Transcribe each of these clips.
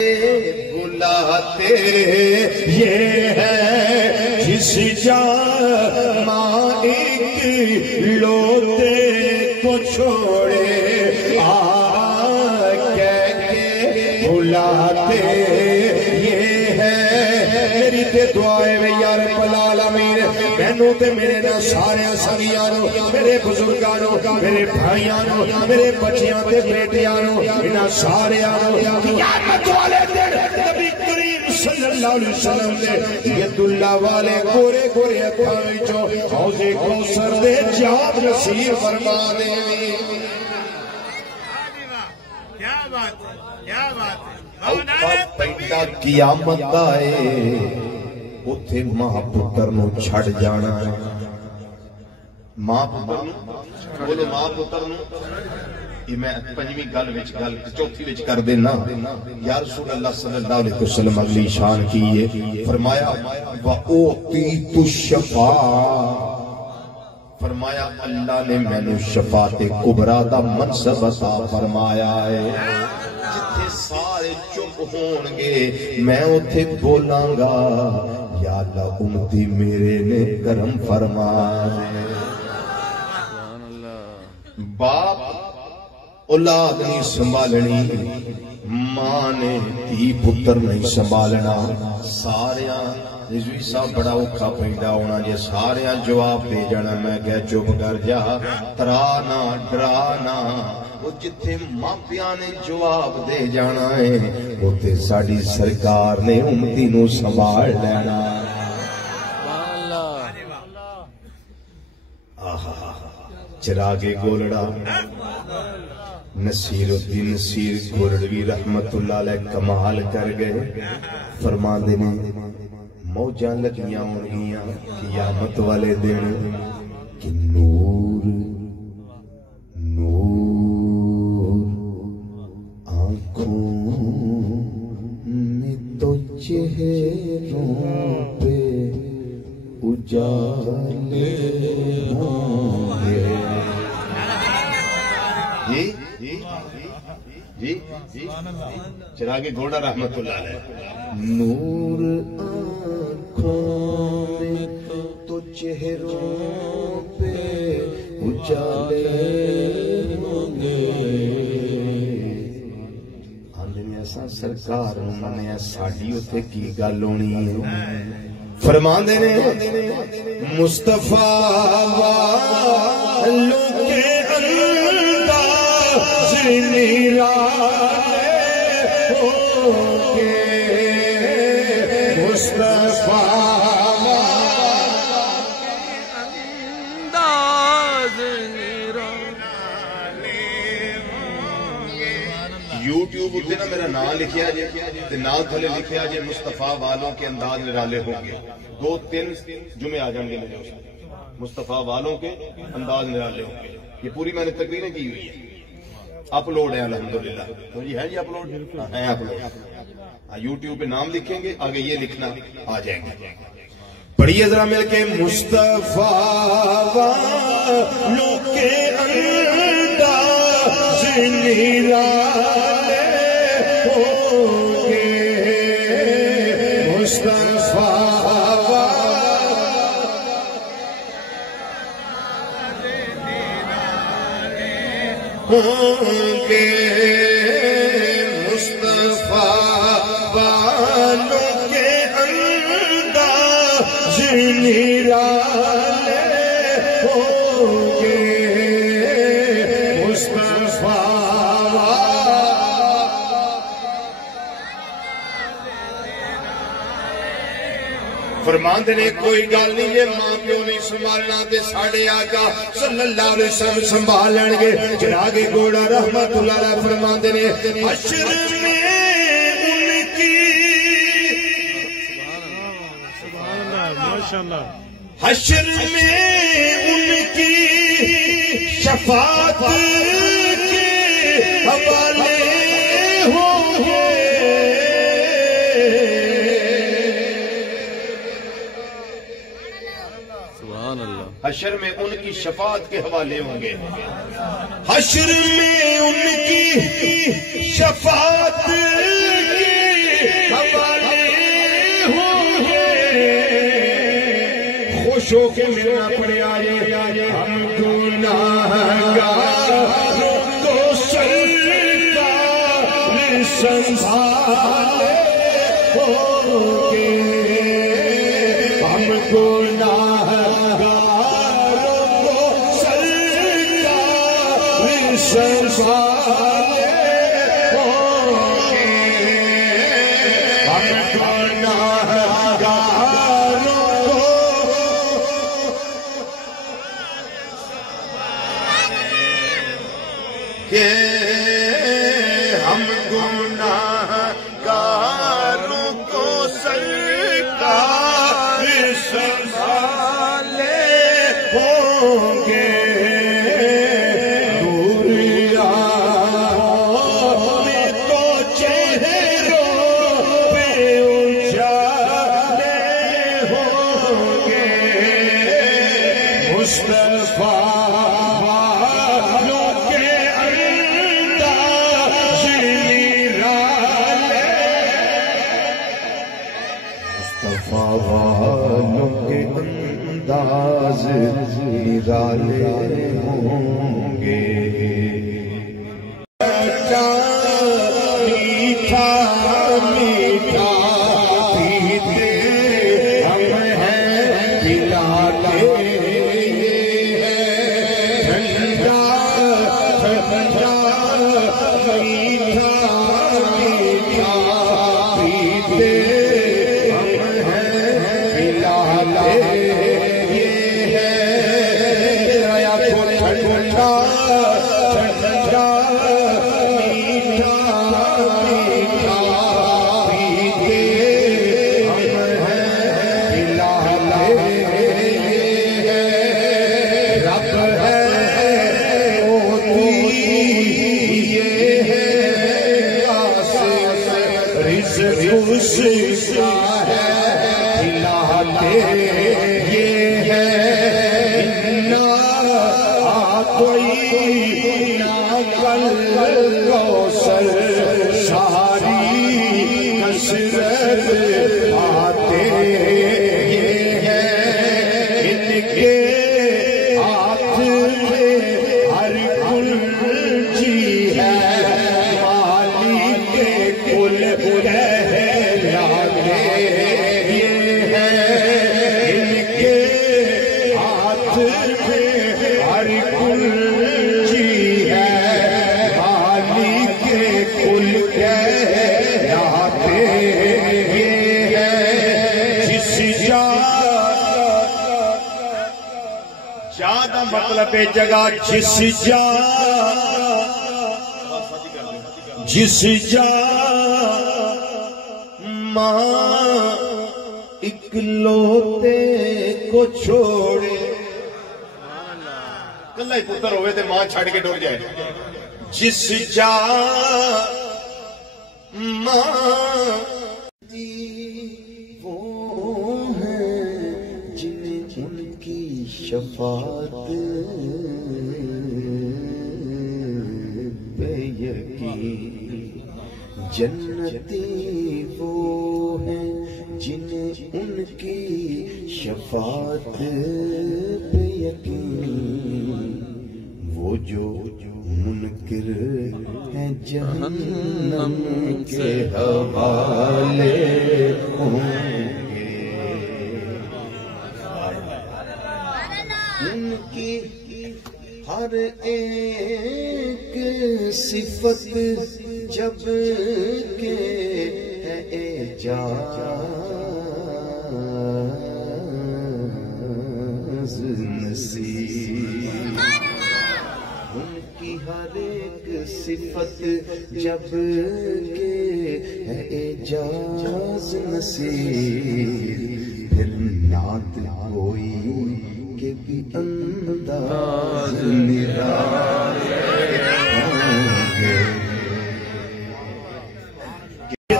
بلاتے یہ ہے جس جامع ایک لوتے کو چھوڑے کہہ کے بلاتے یہ ہے میری تے دعائے میں یا رب العالمین بہنوں تے میرے نا سارے سنگیانوں میرے بزرگانوں میرے بھائیانوں میرے بچیاں تے بیٹیانوں انہاں سارے آنوں قیامت والے دن نبی کریم صلی اللہ علیہ وسلم دے ید اللہ والے گورے گورے ہتھاں وچوں حوض کوثر دے جام نصیب فرما دے کیا بات ہے کیا بات ہے پیدا قیامت آئے اتھے ماں پتر نو چھڑ جانا ہے ماں پتر نو بولو ماں پتر نو یہ میں پنجویں گل چوتھی وچ کر دینا یا رسول اللہ صلی اللہ علیہ وسلم اگلی شان کی ہے فرمایا وَأُعْطِيتُ الشَّفَاعَةَ فرمایا اللہ نے میں نے شفاعت کبریٰ دا منصب عطا فرمایا ہے جتھے سارے چپ ہونگے میں اتھے بولاں گا یا اللہ امتی میرے نے کرم فرما دے باپ اولاد نہیں سنبھالنی ماں نے تی پتر نہیں سنبھالنا ساریاں رضوی صاحب بڑا اوکھا پیدا ہونا جے ساریاں جواب دے جانا میں کہہ چپ کر جا ترانا ڈرانا وہ جتھے ماپیاں نے جواب دے جانا ہے اتھے ساڑی سرکار نے امتی نو سنبھال لینا چراغ گولڑا نصیر الدین نصیر گولڑوی رحمت اللہ علیہ کمال کر گئے فرما دینے موجاں لگیاں ہونگیاں قیامت والے دن کہ نور نور آنکھوں میں تو چہروں پہ اجالے ہوں گے جی چراغ گھوڑا رحمت اللہ علیہ نور آنکھوں میں تو چہروں پہ اجالے ہوں گے آندھنے ایسا سرکار انہوں ساڑھی ہوتے کی گل ہونی ہے فرمان دینے مصطفیٰ والوں کے انداز نرانے ہوں گے مصطفیٰ یوٹیوب اتنے نا میرا نام لکھیا جے نام تھلے لکھیا جے مصطفیٰ والوں کے انداز نرالے ہوں گے 2-3 جمعے آ جائیں گے میرے مصطفیٰ والوں کے انداز نرالے ہوں گے یہ پوری میں نے تقریریں کی ہوئی ہے اپلوڈ ہے الحمدللہ تو جی ہے جی اپلوڈ ہے اپلوڈ یوٹیوب پہ نام لکھیں گے آگے یہ لکھنا آ جائیں گے پڑھیے ذرا مل کے مصطفیٰ والوں کے انداز نرالے ہوں گے مصطفیٰ ہوں گے مصطفیٰ والوں کے انداز نرالے ہوں گے مصطفیٰ فرمان دینے کوئی گل نہیں ہے ماں پیو نہیں سنبھالنا تے ساڑھے آقا صلی اللہ علیہ وسلم سنبھالن گے چراغ گھوڑا رحمت اللہ علیہ فرمان دینے حشر میں ان کی حشر میں ان کی شفاعت کے حوالے ہوں گے حشر میں ان کی شفاعت کے حوالے ہوں گے حشر میں ان کی شفاعت کے خوش ہو کے ملنا پڑے آئے ہم گناہگاروں کو سرکار سنبھالے ہوں گے ہم گناہگاروں کو سرکار سنبھالے ہم گناہگاروں کو سرکار سنبھالے ہوں گے دوریاں میں تو چہروں پہ اجالے ہوں گے مصطفیٰ والوں کے انداز نرالے ہوں گے میٹھا میٹھا پیتے ہم ہیں پلاتے ٹھنڈا ٹھنڈا میٹھا میٹھا پیتے مطلب جگہ جس جا ماں اکلوتے کو چھوڑے کلہ ہی پتر ہوئے تھے ماں چھاڑ کے ڈور جائے جس جا ماں شفاعت پہ یقین جنتی وہ ہیں جنہیں ان کی شفاعت پہ یقین وہ جو منکر ہیں جہنم کے حوالے ہوں ان کی ہر ایک صفت جب کہ ہے اعجاز نصیب ان کی ہر ایک صفت جب کہ ہے اعجاز نصیب پھر نعت کوئی کے بھی انداز نرالے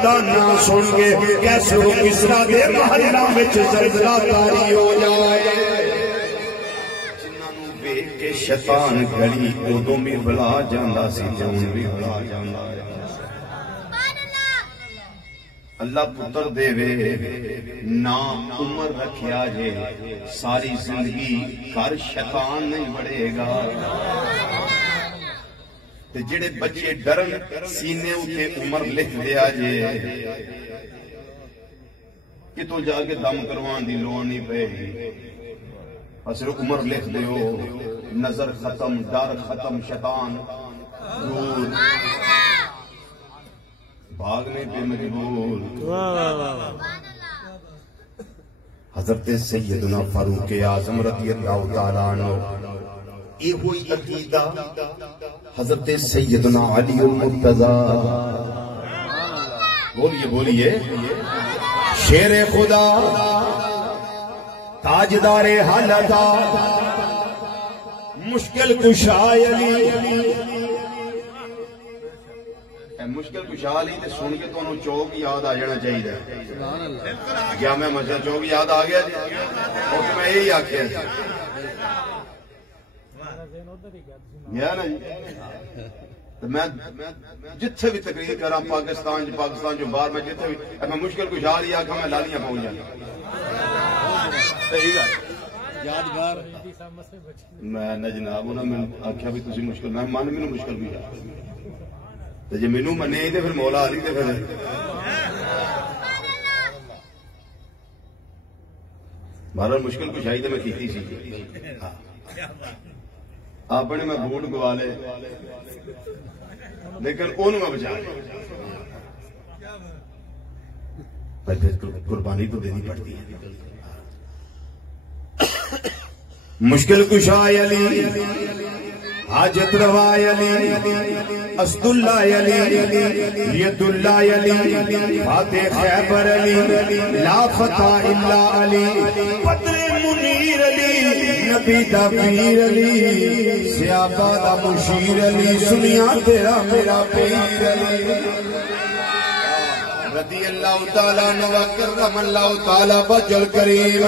نہ سن کے کیسے ہو کسرا دے محلہ میں زلزلہ طاری ہو جائے جنہاں نوں ویکھ کے شیطان گھڑی ادوں بھی بلا جاندا سی جون بھی بلا جاندا اللہ پتر دے وے نا عمر رکھیا جے ساری زندگی گھر شیطان نہیں بڑھے گا تے جڑے بچے ڈرن سینے اٹھے عمر لکھ دیا جے کہ تو جا کے دم کروان دی لوڑ نہیں پے صرف عمر لکھ دیو نظر ختم ڈر ختم شیطان دور بھاگنے پہ مجبور حضرت سیدنا فاروق اعظم رضی اللہ تعالیٰ عنہ یہ ہوئی عقیدہ حضرت سیدنا علی المرتضی بولیے شیر خدا تاجدار حالت مشکل کشا علی مشکل کشا علی تے سن کے تو چوک یاد آ جانا چاہیے کیا میں مسجد چوک یاد آ گیا جی اور میں یہی آخیا گیا نا جی میں جتھے بھی تقریر کر رہا پاکستان جو باہر میں جتھے بھی میں مشکل کشا علی آکھا میں لالیاں پہنچ جانا یادگار میں نہ جناب انہوں نے آخیا بھی تسی مشکل میں من میں مشکل بھی تو جی مینوں منے تو پھر مولا علی تے پھر بہرحال مشکل کشائی تو میں کیتی سی اپنے میں بوٹ گوا لے لیکن انہوں میں بچا لیا پر پھر قربانی تو دینی پڑتی ہے مشکل کشائی علی حاجت روا علی اسد اللہ علی ید اللہ علی فاتح خیبر علی لا فتح الا علی بدر منیر علی نبی دا پیر علی سیابہ دا مشیر علی سنیا تیرا میرا پیر علی رضی اللہ تعالیٰ نو کرم اللہ تعالیٰ بجل کریم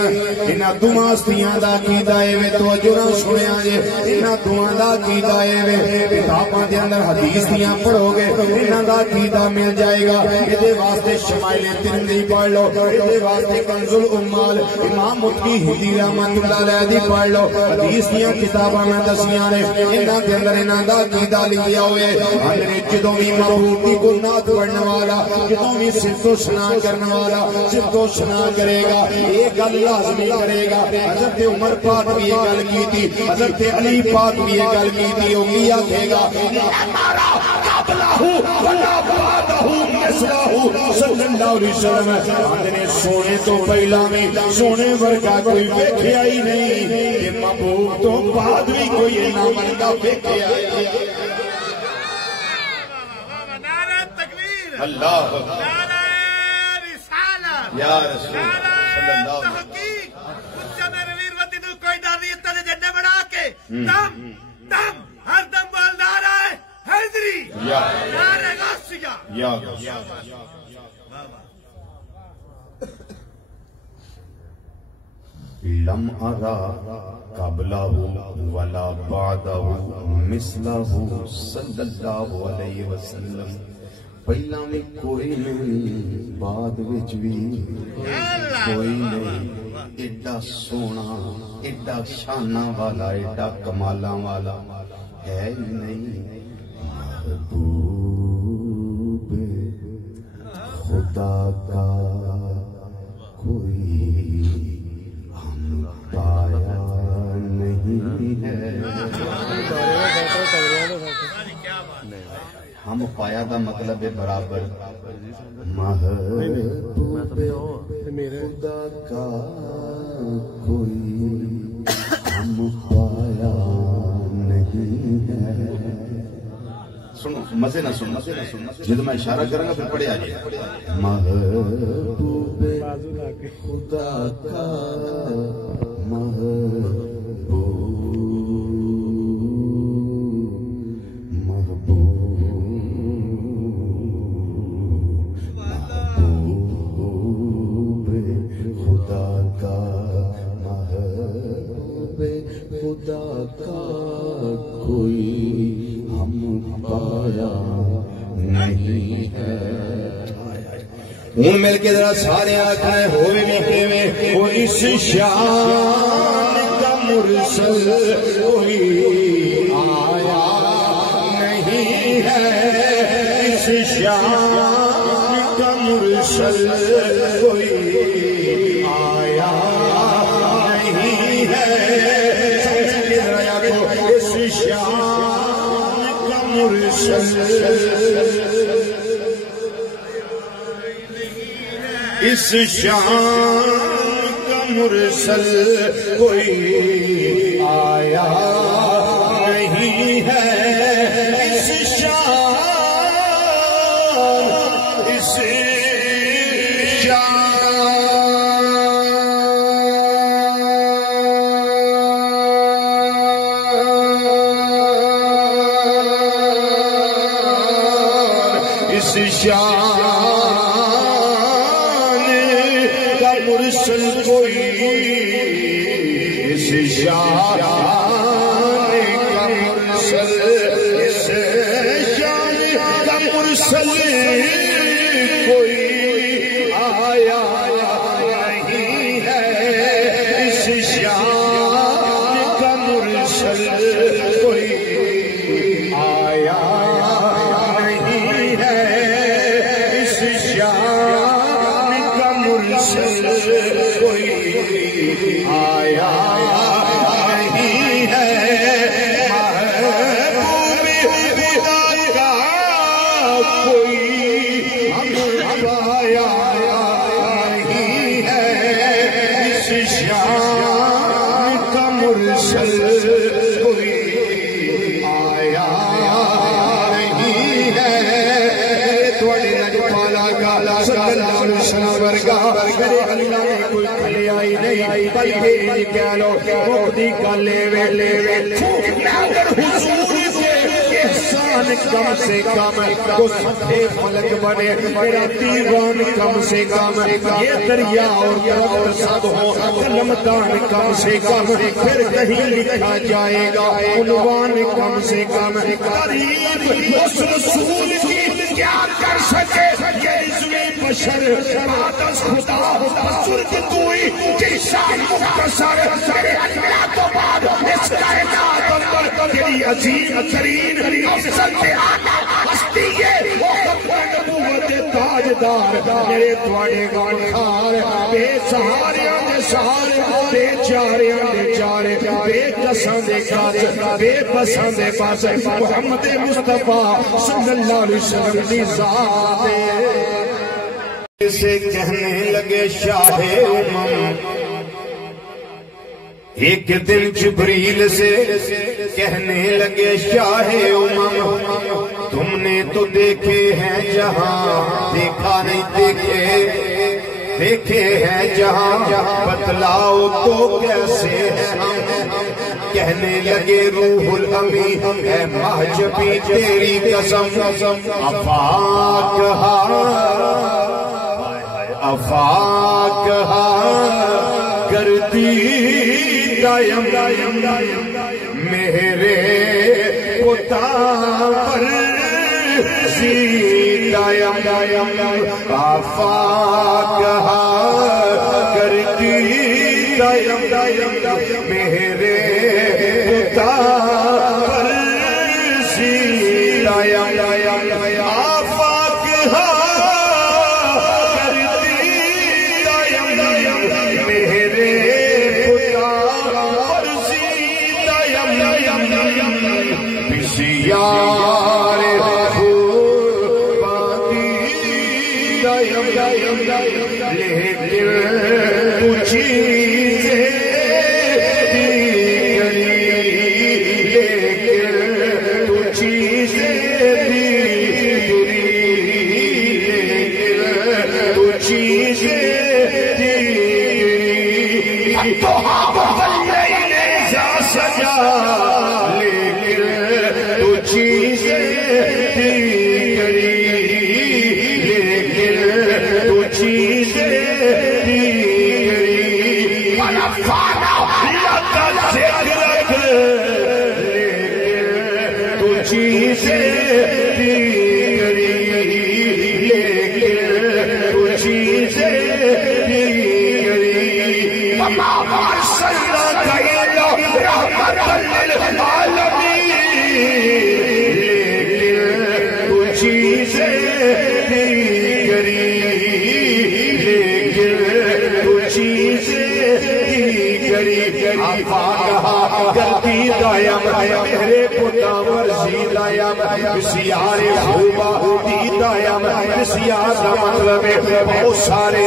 انہا دماستیاں دا کی دائے وے تو اجرہ سنیا جے انہا دعا دا کی دائے وے کتاباں دے اندر حدیث دیاں پڑھو گے انہا دا کی دا مل جائے گا ادھے واسطے شمائل ترمذی پڑھ لو ادھے واسطے کنز الامال امام مطبی ہندی رحمت اللہ علیہ دی پڑھ لو حدیث دیاں کتاباں میں دسیاں نے انہا دے اندر انہا دا کی دا لکھیا ہوئے اندر جدوں بھی محبوب دی گناہ پڑھنے والا جدوں بھی صرف و شنا کرنے والا صرف و شنا کرے گا یہ گل لازمی کرے گا حضرت عمر پاک بھی یہ گل کی تھی حضرت علی پاک بھی یہ گل کی تھی وہ کیا کہے گا ہمارا قابلہ ولا بعدہ مثلہ صلی اللہ علیہ وسلم آدھنے سونے تو پہلا میں سونے ورگا کوئی ویکھیا ہی نہیں کہ محبوب تو بعد بھی کوئی نہ ورگا ویکھیا ہی اللہ یا رسول صلی اللہ علیہ وسلم کچھ میرے ویر وطی تو کوئی ڈر نہیں اتنے جنڈے بڑھا کے دم دم ہر دم بول نعرہ ہے حیدری نعرہ غوثیہ یا لم ارا قبلہ ولا بعدہ مثلہ صلی اللہ علیہ وسلم پہلا میں کوئی نہیں بعد وچ بھی کوئی نہیں ایڈا سونا ایڈا شانہ والا ایڈا کمالاں والا ہے ہی نہیں محبوب خدا کا کوئی ہم پایا نہیں ہے ہم پایا دا مطلب ہے برابر محبوب خدا کا کوئی ہم پایا نہیں ہے سنو مزے نہ سنو جب میں اشارہ کروں گا پھر پڑھے آجئے محبوب خدا کا خدا کا کوئی ہم پایا نہیں ہے ہوں مل کے ذرا سارے آخر ہوئے لکھے میں وہ اس شان کا مرسل کوئی آیا نہیں ہے اس شان کا مرسل کوئی آیا نہیں ہے اس شان کا مرسل اس شان کا مرسل کوئی آیا نہیں ہے اس شان اس شان مرسل کوئی اس شان کا مرسل اس شان کا مرسل کوئی آیا نہیں ہے اس شان کا مرسل کوئی آیا نہیں ہے اس شان کا مرسل کوئی آیا نہیں ہے محبوب خدا کا کوئی آیا نہیں ہے اس شان کا مرسل کوئی آیا نہیں ہے تھوڑی لجپالا کا صلی اللہ علیہ وسلم ورگا میرے اللہ میں کوئی کھلے آئی نہیں بلکہ یہ کہہ لو مقدی کا لیوے اگر حضور سے احسان کم سے کم تو سطح فلک بنے میرا دیوان کم سے کم یہ دریا اور قدر سب ہو علمدان کم سے کم پھر کہیں لکھا جائے گا عنوان کم سے کم قریب اس رسول کی کیا کر سکے یہ عزم بشر آدس خدا بزرگ توئی جیسان مختصر میرے اللہ تو بعد اس کائنات اندر تیری عظیم ترین افضل آنا ہستی ہے وہ خطر نبوت تاجدار میرے تواڑے گانخار بے سہاریاں دے سہارے بے چاریاں دے چارے بے کساں دے کاس بے بساں دے پاس محمد مصطفیٰ صلی اللہ علیہ وسلم دی ذات سے کہنے لگے شاہ امم ایک دل جبریل سے کہنے لگے شاہ امم تم نے تو دیکھے ہیں جہاں دیکھا نہیں دیکھے ہیں جہاں بتلاؤ تو کیسے ہیں ہم کہنے لگے روح الامین اے محجبی تیری قسم افاق کرتی دائم میرے پتا پر دائم آفاق کرتی دائم میرے پتا پر دائم آفاق یار خوباتی دائم لیکن تو چیزیں دیگری لیکن تو چیزیں دیگری لیکن تو چیزیں دیگری تو بلنے جا سجا چیزیں دیگری لیکن تو چیزیں دیگری فانا لگا ذکر رکھ لیکن تو چیزیں دیگری لیکن تو چیزیں دیگری وما ارسلناک الا رحمۃ للعالمین لیکن تو چیزیں دیگری گردی دایم میرے پتاور زیدایم بسیار خوبا دیدایم بسیار دا مطلب بہت سارے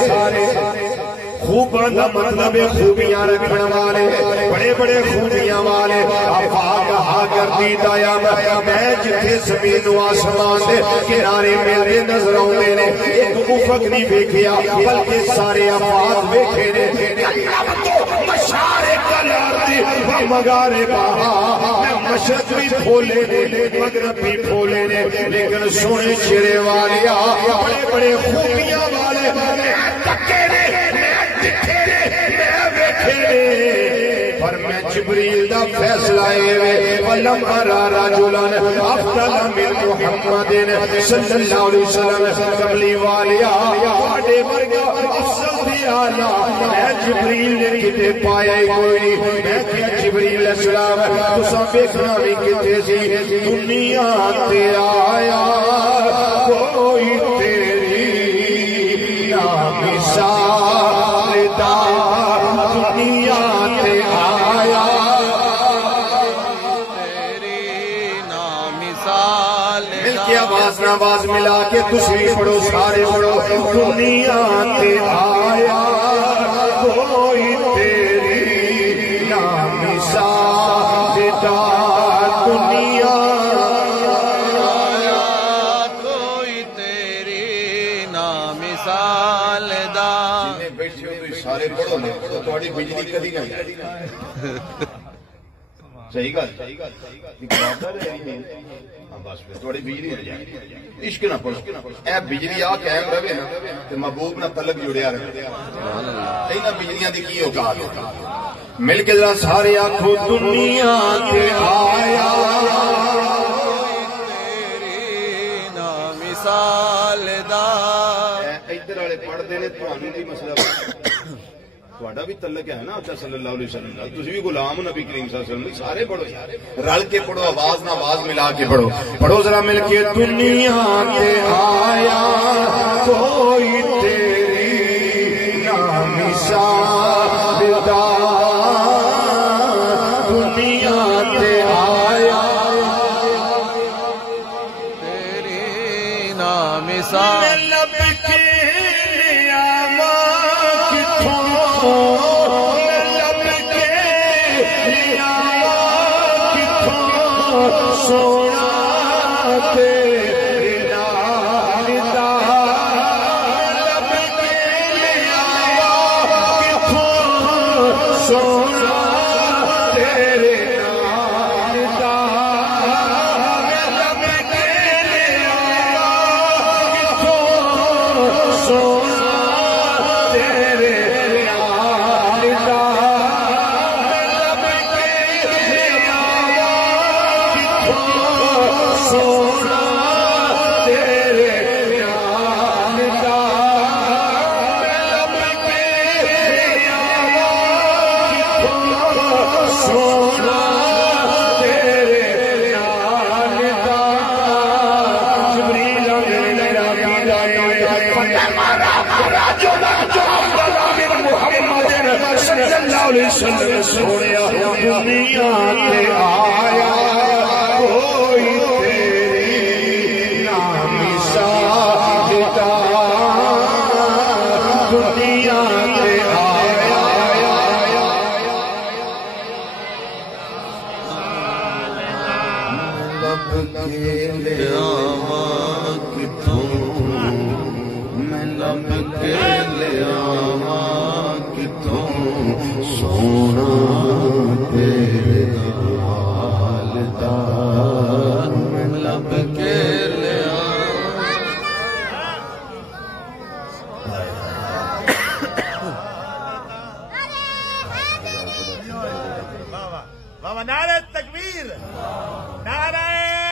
خوباں دا مطلب خوبیاں رکھنے والے بڑے بڑے خوبیاں والے آفاق گردی دایم میں جتنے زمین و آسمان دے کنارے میرے نظر آؤں نے ایک افق نہیں دیکھیا بلکہ سارے آفاق دیکھے نے مشارق الارض و مغارب میں مشرق بھی کھولے نے مغرب بھی کھولے نے لیکن سونے چہرے والیا بڑے بڑے خوبیاں والے میں تکے نے میں دکھے نے میں بیٹھے نے پر میں جبریل دا فیصلہ ہوئے ولم ارا رجلا افضل من محمد صلی اللہ علیہ وسلم قبلی والیا واڈے ورگا افضل دی اعلی میں جبریل نے کتے پایا ہی کوئی نہیں میں کیا جبریل علیہ السلام تساں ویکھنا بھی کتے سی دنیا تے آیا کوئی تیری نامثال دا دنیا تے آیا مل کے آواز نہ آواز ملا کے تسلی پڑھو سارے پڑھو دنیا تے آیا کوئی تیری نامثال دا دنیا آیا کوئی تیری نامثال دا بیٹھے ہو تو سارے پڑھو نا تو تھوڑی بجلی کدی نہیں صحیح گل بس تھوڑی بجلی ہو جائے عشق نہ پڑھو اے بجلی آ قائم رہے نا تو محبوب نہ تلک جڑیا رہے اینا بجلیاں دی کی اوقات مل کے ذرا سارے آنکھو دنیا تے آیا تیری نامثال دا ادھر والے پڑھتے نے تھانوں بھی مسئلہ تھوڑا بھی تعلق ہے نا آقا صلی اللہ علیہ وسلم تسی بھی غلام نبی کریم صلی اللہ علیہ وسلم سارے پڑھو رل کے پڑھو آواز نہ آواز ملا کے پڑھو پڑھو ذرا مل کے دنیا تے آیا کوئی تیری نامثال دا دنیا تے آیا تیری نامثال سونا تیرے نام دا لب کے لیا کتھوں سونا تیرے نام دا لب کے لیا کتھوں سونا تیرے نام دا سونا تیرے نام دا سونا تیرے نام دا جبریل محمد صلی اللہ علیہ وسلم سونیا دنیا تے آیا کوئی تیری نامثال دا دنیا تے آیا لب کے لیا کتھوں میں لب کے لیا